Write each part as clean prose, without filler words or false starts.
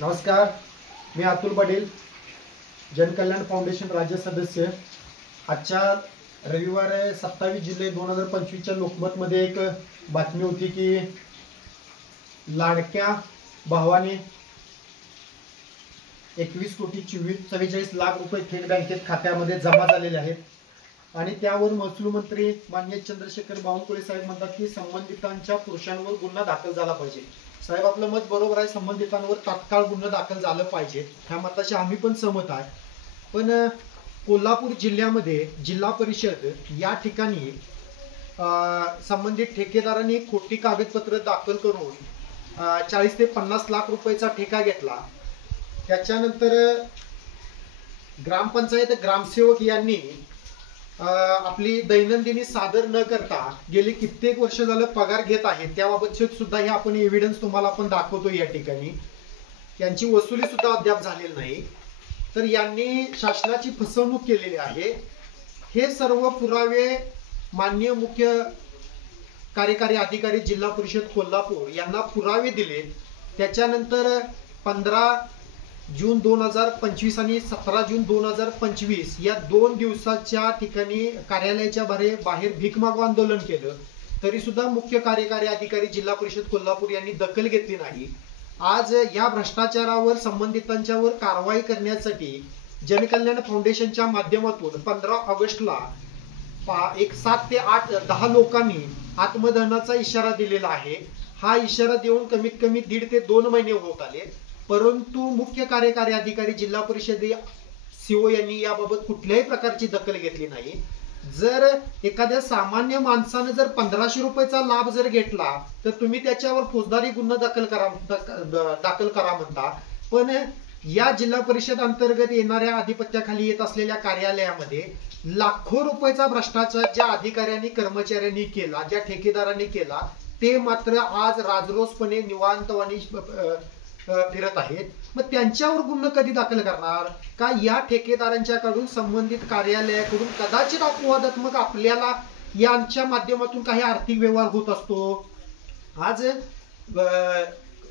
नमस्कार, मी अतुल पाटील, जनकल्याण फाउंडेशन राज्य सदस्य। आजच्या रविवार 27 जुलै 2025 लोकमतमध्ये एक बातमी होती की लाडक्या भावाने 21,44,44 लाख रुपये थेट बँकेत खात्यामध्ये जमा झालेले आहेत आणि त्यावर महसूल मंत्री माननीय चंद्रशेखर बावनकुळे साहेब म्हणतात की संबंधितांच्या पुरुषांवर गुन्हा दाखल झाला पाहिजे। साहेब, आपलं मत बरोबर आहे, संबंधितांवर तात्काळ गुन्हा दाखल झाला पाहिजे, ह्या मताशी आम्ही पण सहमत आहे। पण कोल्हापूर जिल्ह्यामध्ये जिल्हा परिषद या ठिकाणी संबंधित ठेकेदारांनी खोटी कागदपत्र दाखल करून 40 ते 50 लाख रुपयाचा ठेका घेतला। त्याच्यानंतर ग्रामपंचायत ग्रामसेवक यांनी आपली दैनंदिनी सादर न करता गेली कित्येक वर्ष झालं पगार घेत आहेत, त्याबाबतचे सुद्धा हे आपण एव्हिडन्स तुम्हाला आपण दाखवतो। या ठिकाणी त्यांची वसुली सुद्धा अद्याप झालेली नाही, तर यांनी शासनाची फसवणूक केलेली आहे। हे सर्व पुरावे माननीय मुख्य कार्यकारी अधिकारी जिल्हा परिषद कोल्हापूर यांना पुरावे दिले। त्याच्यानंतर 15 जून 2025 आणि 17 जून 2025 या 2 दिवसाच्या ठिकाणी कार्यालयाच्या बाहेर भीक मागू आंदोलन केलं, तरी सुद्धा मुख्य कार्यकारी अधिकारी जिल्हा परिषद कोल्हापूर यांनी दखल घेतली नाही। आज या भ्रष्टाचारावर संबंधितांच्यावर कारवाई करण्यासाठी जनकल्याण फाउंडेशनच्या माध्यमातून 15 ऑगस्टला 7 ते 8 10 लोकांनी आत्मदहनाचा इशारा दिलेला आहे। हा इशारा देऊन कमीत कमी 1.5 ते 2 महिने होत आले, परंतु मुख्य कार्यकारी अधिकारी जिल्हा परिषद सीओ यांनी याबाबत कुठल्याही प्रकारची दखल घेतली नाही। जर एखाद्या सामान्य माणसाने जर 1500 रुपयाचा लाभ जर घेतला तर तुम्ही त्याच्यावर फौजदारी गुन्हा दाखल करा म्हणता, पण या जिल्हा परिषद अंतर्गत येणाऱ्या आधिपत्याखाली येत असलेल्या कार्यालयामध्ये लाखो रुपयाचा भ्रष्टाचार ज्या अधिकाऱ्यांनी कर्मचाऱ्यांनी केला, ज्या ठेकेदारांनी केला, ते मात्र आज राजरोसपणे निवांतवाणी फिरत आहेत। मग त्यांच्यावर गुन्हा कधी दाखल करणार का? या ठेकेदारांच्याकडून संबंधित कार्यालयाकडून कदाचित अपवादात्मक आपल्याला यांच्या माध्यमातून काही आर्थिक व्यवहार होत असतो। आज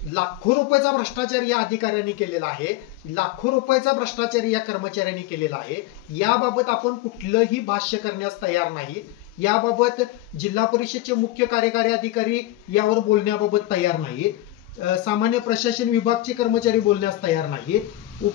लाखो रुपयाचा भ्रष्टाचार या अधिकाऱ्यांनी केलेला आहे, लाखो रुपयाचा भ्रष्टाचार या कर्मचाऱ्यांनी केलेला आहे। याबाबत आपण कुठलंही भाष्य करण्यास तयार नाही। याबाबत जिल्हा परिषदचे मुख्य कार्यकारी अधिकारी यावर बोलण्याबाबत तयार नाहीत, सामान्य प्रशासन विभागचे कर्मचारी बोलण्यास तयार नाहीत,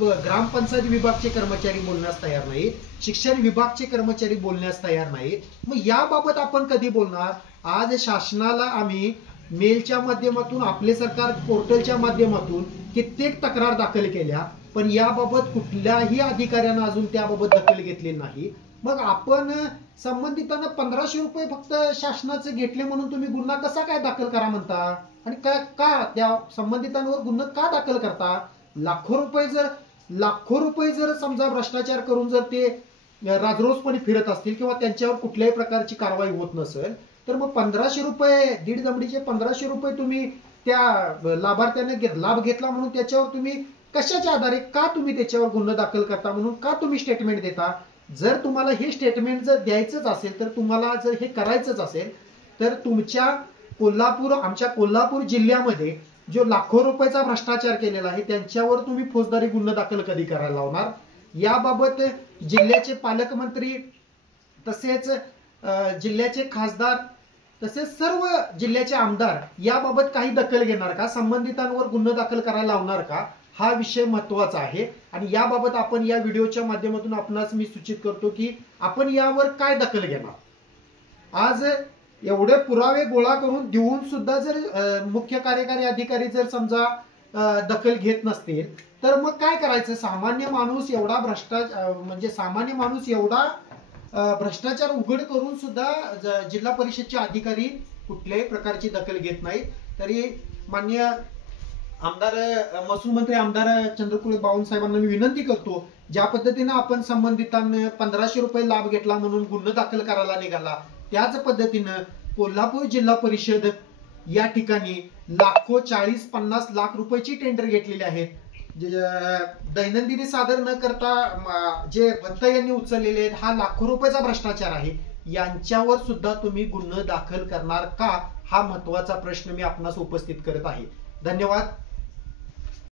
ग्रामपंचायत विभागचे कर्मचारी बोलण्यास तयार नाहीत, शिक्षण विभागचे कर्मचारी बोलण्यास तयार नाहीत। मग याबाबत आपण कधी बोलणार? आज शासनाला आम्ही मेलच्या माध्यमातून, आपले सरकार पोर्टलच्या माध्यमातून कित्येक तक्रार दाखल केल्या, पण याबाबत कुठल्याही अधिकाऱ्यानं अजून त्याबाबत दखल घेतली नाही। मग आपण संबंधितांना 1500 रुपये फक्त शासनाचे घेतले म्हणून तुम्ही गुन्हा कसा काय दाखल करा म्हणता? आणि का त्या संबंधितांवर गुन्हा का दाखल करता? लाखो रुपये जर समजा भ्रष्टाचार करून जर ते राजरोसपणे फिरत असतील किंवा त्यांच्यावर कुठल्याही प्रकारची कारवाई होत नसेल, तर मग 1500 रुपये, 1.5 दमडीचे 1500 रुपये तुम्ही त्या लाभार्थ्याने लाभ घेतला म्हणून त्याच्यावर तुम्ही कशाच्या आधारे का तुम्ही त्याच्यावर गुन्हा दाखल करता, म्हणून का तुम्ही स्टेटमेंट देता? जर तुम्हाला हे स्टेटमेंट जर द्यायचंच असेल, तर तुम्हाला जर हे करायचंच असेल, तर तुमच्या आमच्या कोल्हापूर जिल्ह्यामध्ये जो लाखो रुपयाचा भ्रष्टाचार केलेला आहे त्यांच्यावर तुम्ही फौजदारी गुन्हा दाखल कधी करायला लावणार? याबाबत जिल्ह्याचे पालकमंत्री तसेच जिल्ह्याचे खासदार तसेच सर्व जिल्ह्याचे आमदार याबाबत काही दखल घेणार का? संबंधितांवर गुन्हा दाखल करायला लावणार का? हा विषय महत्वाचा आहे आणि याबाबत आपण या व्हिडिओच्या माध्यमातून आपणास मी सूचित करतो की आपण यावर काय दखल घेणार। आज एवढे पुरावे गोळा करून देऊन सुद्धा जर मुख्य कार्यकारी अधिकारी जर समजा दखल घेत नसतील, तर मग काय करायचं? सामान्य माणूस एवढा भ्रष्टाचार उघड करून सुद्धा जिल्हा परिषदचे अधिकारी कुठल्याही प्रकारची दखल घेत नाहीत। तरी माननीय महसूल मंत्री आमदार चंद्रकुळे बावनसाहेबांना मी विनंती करतो, ज्या पद्धतीने आपण संबंधितांना 1500 रुपये लाभ घेतला म्हणून गुन्हा दाखल करायला निघाला, त्याच पद्धतीनं कोल्हापूर जिल्हा परिषद या ठिकाणी लाखो 40-50 लाख रुपयाची टेंडर घेतलेली आहेत। दैनंदिनी सादर न करता जे भत्ता यांनी उचललेले आहेत, हा लाखो रुपयाचा भ्रष्टाचार आहे। यांच्यावर सुद्धा तुम्ही गुन्हा दाखल करणार का? हा महत्त्वाचा प्रश्न मी आपणास उपस्थित करत आहे। धन्यवाद।